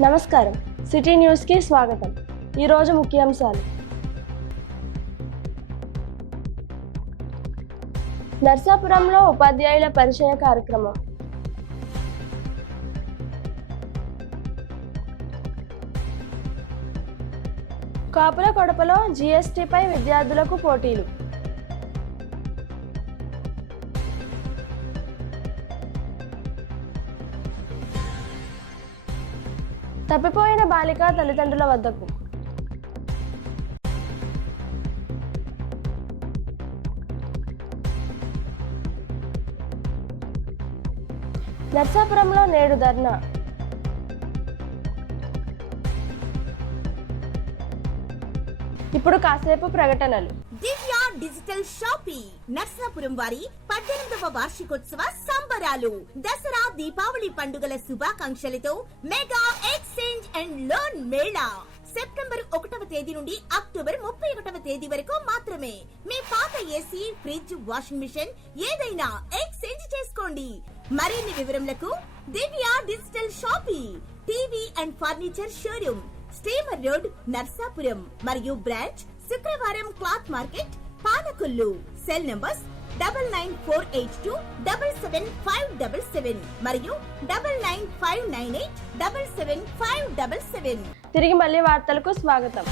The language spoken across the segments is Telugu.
నమస్కారం, సిటీ న్యూస్కి స్వాగతం. ఈరోజు ముఖ్యాంశాలు. నర్సాపురంలో ఉపాధ్యాయుల పరిచయ కార్యక్రమం. కాపుల కొడపలో జీఎస్టీపై విద్యార్థులకు పోటీలు. తప్పిపోయిన బాలిక తల్లిదండ్రుల వద్దకు. నర్సాపురంలో నేడు ధర్నా. ఇప్పుడు కాసేపు ప్రకటనలు. దివ్య డిజిటల్ షాపింగ్ నర్సాపురం వారి 18వ వార్షికోత్సవ సంబరాలు. దసరా దీపావళి పండుగల శుభాకాంక్షలతో mega exchange and loan mela September 1వ తేదీ నుండి అక్టోబర్ 31వ తేదీ వరకు మాత్రమే. మీ పాత ఏసీ, ఫ్రిడ్జ్, వాషింగ్ మిషన్ ఏదైనా ఎక్స్చేంజ్ చేసుకోండి. మరిన్ని వివరములకు Divya digital shopping, TV and furniture showroom, steamer road, Narsapuram మరియు బ్రాంచ్ శుక్రవారం cloth market, Palakollu. Cell numbers 9948277577 మరియు 9959877577. తిరిగి మళ్ళీ వార్తలకు స్వాగతం.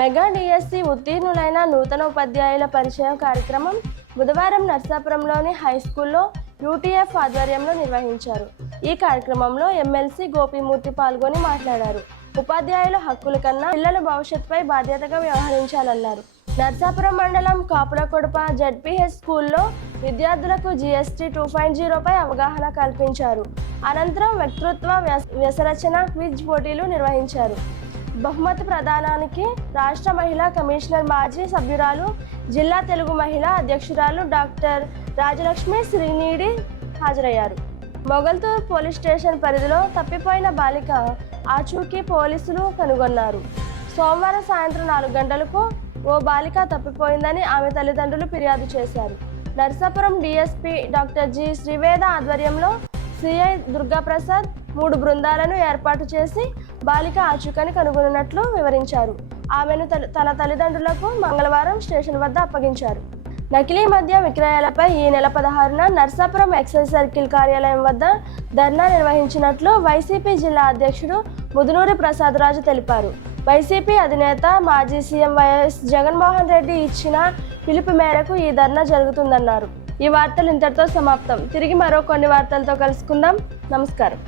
మెగా డిఎస్సి ఉత్తీర్ణులైన నూతన ఉపాధ్యాయుల పరిచయం కార్యక్రమం బుధవారం నర్సాపురంలోని హైస్కూల్లో యూటీఎఫ్ ఆధ్వర్యంలో నిర్వహించారు. ఈ కార్యక్రమంలో ఎమ్మెల్సీ గోపీమూర్తి పాల్గొని మాట్లాడారు. ఉపాధ్యాయుల హక్కుల కన్నా పిల్లల భవిష్యత్తుపై బాధ్యతగా వ్యవహరించాలన్నారు. నర్సాపురం మండలం కాపులకొడప జెడ్పీహెచ్ స్కూల్లో విద్యార్థులకు జీఎస్టీ 2.0పై అవగాహన కల్పించారు. అనంతరం వక్తృత్వ, వ్యాసరచన, క్విజ్ పోటీలు నిర్వహించారు. బహుమతి ప్రదానానికి రాష్ట్ర మహిళా కమిషనర్, మాజీ సభ్యురాలు, జిల్లా తెలుగు మహిళా అధ్యక్షురాలు డాక్టర్ రాజలక్ష్మి శ్రీనిధి హాజరయ్యారు. మొగల్తూర్ పోలీస్ స్టేషన్ పరిధిలో తప్పిపోయిన బాలిక ఆచూకీ పోలీసులు కనుగొన్నారు. సోమవారం సాయంత్రం 4 గంటలకు ఓ బాలిక తప్పిపోయిందని ఆమె తల్లిదండ్రులు ఫిర్యాదు చేశారు. Narsapuram DSP doctor G Sri Veda ఆధ్వర్యంలో సిఐ దుర్గాప్రసాద్ 3 బృందాలను ఏర్పాటు చేసి బాలిక ఆచూకీని కనుగొన్నట్లు వివరించారు. ఆమెను తన తల్లిదండ్రులకు మంగళవారం స్టేషన్ వద్ద అప్పగించారు. నకిలీ మద్య విక్రయాలపై ఈ నెల 16న నర్సాపురం ఎక్సైజ్ సర్కిల్ కార్యాలయం వద్ద ధర్నా నిర్వహించినట్లు వైసీపీ జిల్లా అధ్యక్షుడు ముదునూరి ప్రసాదరాజు తెలిపారు. వైసీపీ అధినేత, మాజీ సీఎం వైఎస్ జగన్మోహన్ రెడ్డి ఇచ్చిన పిలుపు మేరకు ఈ ధర్నా జరుగుతుందన్నారు. ఈ వార్తలు ఇంతటితో సమాప్తం. తిరిగి మరో కొన్ని వార్తలతో కలుసుకుందాం. నమస్కారం.